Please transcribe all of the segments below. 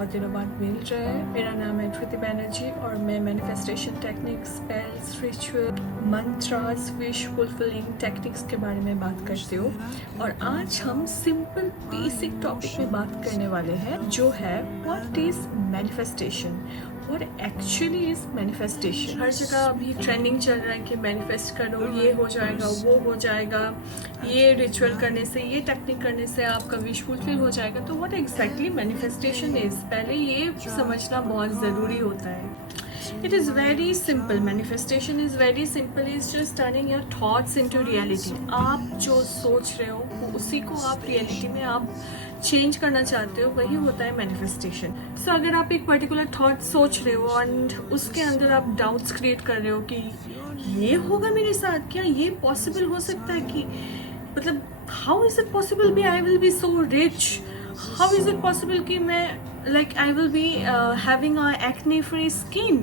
बहुत दिनों बाद मिल रहे हैं। मेरा नाम है धृति बैनर्जी और मैं manifestation techniques, spells, ritual, mantras, wish fulfilling techniques के बारे में बात करती हूँ। और आज हम सिंपल बेसिक टॉपिक पे बात करने वाले हैं, जो है what is manifestation. What actually is manifestation? हर जगह अभी ट्रेंडिंग चल रहा है कि मैनिफेस्ट करो, ये हो जाएगा, वो हो जाएगा, ये रिचुअल करने से, ये टेक्निक करने से आपका विश फुलफिल हो जाएगा। तो व्हाट एग्जैक्टली मैनिफेस्टेशन इज, पहले ये समझना बहुत ज़रूरी होता है। It is very simple. Manifestation is very simple. It's just turning your thoughts into reality. आप जो सोच रहे हो उसी को आप रियलिटी में आप चेंज करना चाहते हो, वही होता है मैनिफेस्टेशन। सो अगर आप एक पर्टिकुलर थॉट सोच रहे हो एंड उसके अंदर आप डाउट्स क्रिएट कर रहे हो कि ये होगा मेरे साथ, क्या ये पॉसिबल हो सकता है, कि मतलब हाउ इज इट पॉसिबल भी I will be so rich, how is it possible कि मैं like I will be having a acne free skin.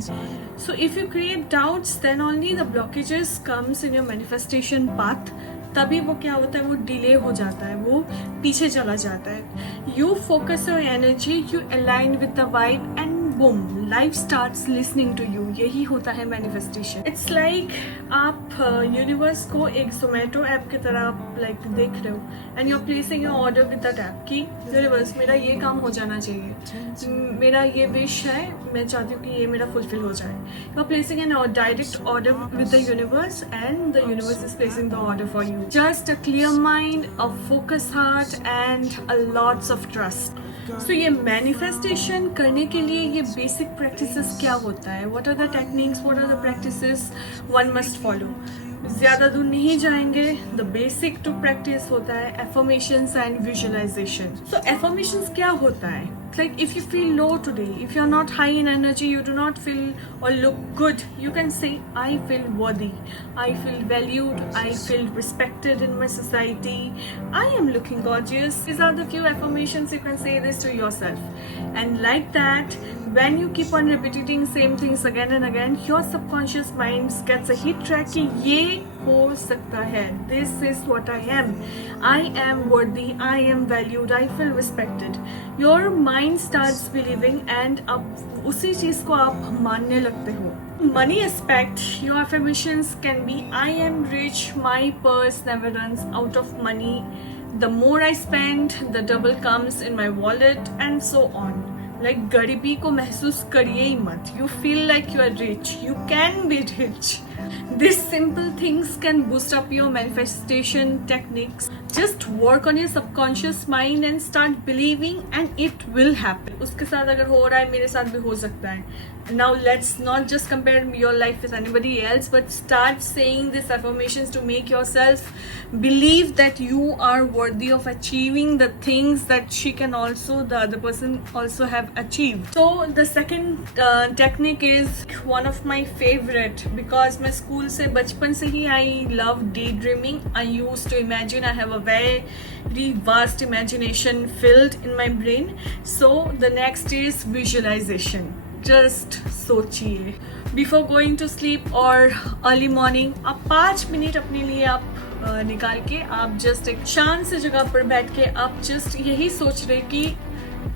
So if you create doubts, then only the blockages comes in your manifestation path. तभी वो क्या होता है, वो delay हो जाता है, वो पीछे चला जाता है। You focus your energy, you align with the vibe and boom, life starts listening to you. यही होता है मैनिफेस्टेशन। इट्स लाइक आप यूनिवर्स को एक जोमेटो ऐप की तरह आप लाइक देख रहे हो and you are placing your order with that app कि यूनिवर्स मेरा ये काम हो जाना चाहिए, मेरा ये विश है, मैं चाहती हूँ कि ये मेरा फुलफिल हो जाए। You are placing an direct order with the universe and the universe is placing the order for you. Just a clear mind, a focus heart and a lots of trust. So ये manifestation करने के लिए ये basic practices क्या होता है, what are the techniques, what are the practices one must follow. ज़्यादा दूर नहीं जाएंगे। द बेसिक टू प्रैक्टिस होता है affirmations and visualisation. So affirmations क्या होता है, like if you feel low today, if you're not high in energy, you do not feel or look good, you can say I feel worthy, I feel valued, I feel respected in my society, I am looking gorgeous. These are the few affirmations you can say this to yourself, and like that when you keep on repeating same things again and again, your subconscious mind gets a hit track कि ये हो सकता है, this is what I am worthy, I am valued, I feel respected. Your mind starts believing and अब उसी चीज को आप मानने लगते हो। Money aspect, your affirmations can be I am rich, my purse never runs out of money, the more I spend the double comes in my wallet and so on. Like गरीबी को महसूस करिए ही मत, you feel like you are rich, you can be rich. These simple things can boost up your manifestation techniques. Just work on your subconscious mind and start believing and it will happen. उसके साथ अगर हो रहा है, मेरे साथ भी हो सकता है। Now let's not just compare your life with anybody else, but start saying these affirmations to make yourself believe that you are worthy of achieving the things that the other person also have achieved. So the second technique is one of my favorite, because my school से बचपन से ही I love daydreaming. I used to imagine, I have a very vast imagination filled in my brain. So the next is visualization. Just सोचिए before going to sleep और early morning, आप 5 minute अपने लिए आप निकाल के आप जस्ट एक शांत से जगह पर बैठ के आप जस्ट यही सोच रहे कि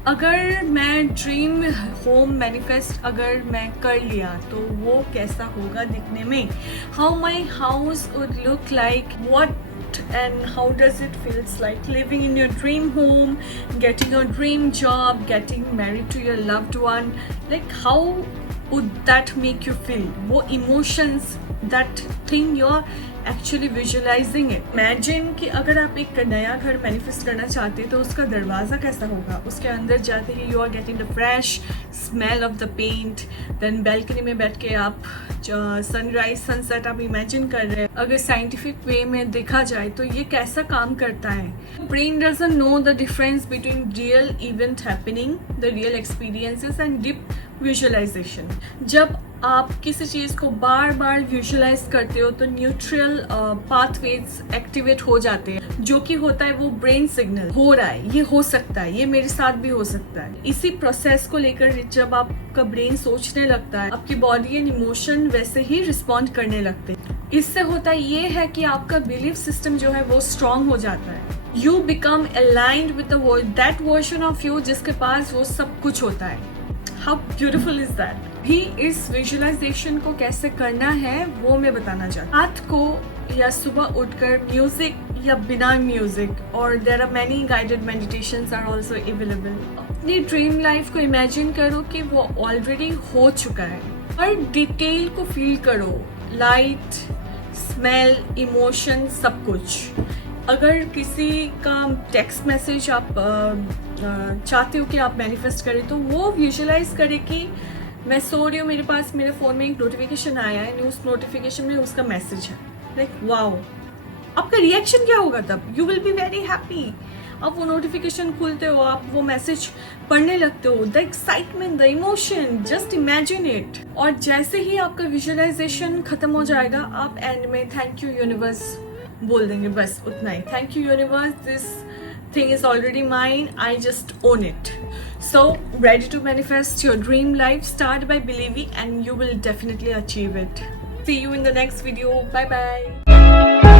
अगर मैं ड्रीम होम मैनिफेस्ट अगर मैं कर लिया तो वो कैसा होगा दिखने में, how my house would look like, what and how does it feels like living in your dream home, getting your dream job, getting married to your loved one, like how would that make you feel, wo emotions, that thing you're actually visualizing it. Imagine कि अगर आप एक नया घर manifest करना चाहते तो उसका दरवाज़ा कैसा होगा, उसके अंदर जाते ही you are getting the fresh smell of the paint, then balcony में बैठ के आप सनराइज सनसेट आप इमेजिन कर रहे हैं। अगर साइंटिफिक वे में देखा जाए तो ये कैसा काम करता है, brain doesn't know the difference between real event happening, the real experiences and deep visualisation. जब आप किसी चीज़ को बार बार विजुअलाइज करते हो तो न्यूट्रल पाथवेज एक्टिवेट हो जाते हैं, जो कि होता है वो ब्रेन सिग्नल हो रहा है, ये हो सकता है, ये मेरे साथ भी हो सकता है। इसी प्रोसेस को लेकर जब आपका ब्रेन सोचने लगता है, आपकी बॉडी एंड इमोशन वैसे ही रिस्पॉन्ड करने लगते हैं। इससे होता ये है कि आपका बिलीफ सिस्टम जो है वो स्ट्रांग हो जाता है। You become aligned with that version of you जिसके पास वो सब कुछ होता है। How beautiful is that. भी इस विजुअलाइजेशन को कैसे करना है वो मैं बताना चाहती हूँ। रात को या सुबह उठकर म्यूजिक या बिना म्यूजिक, और there are many guided meditations are also available. अपनी ड्रीम लाइफ को इमेजिन करो कि वो ऑलरेडी हो चुका है। हर डिटेल को फील करो, लाइट, स्मेल, इमोशन, सब कुछ। अगर किसी का टेक्स्ट मैसेज आप चाहते हो कि आप मैनिफेस्ट करें तो वो विजुअलाइज करें कि मैं सो रही हूँ, मेरे पास मेरे फ़ोन में एक नोटिफिकेशन आया है, उस नोटिफिकेशन में उसका मैसेज है। लाइक वाओ, आपका रिएक्शन क्या होगा तब? You will be very happy. आप वो नोटिफिकेशन खोलते हो, आप वो मैसेज पढ़ने लगते हो, the excitement, the emotion, just imagine it. और जैसे ही आपका विजुअलाइजेशन खत्म हो जाएगा, आप एंड में थैंक यू यूनिवर्स बोल देंगे, बस उतना ही। Thank you universe, this thing is already mine, I just own it. So ready to manifest your dream life? Start by believing and you will definitely achieve it. See you in the next video. Bye bye.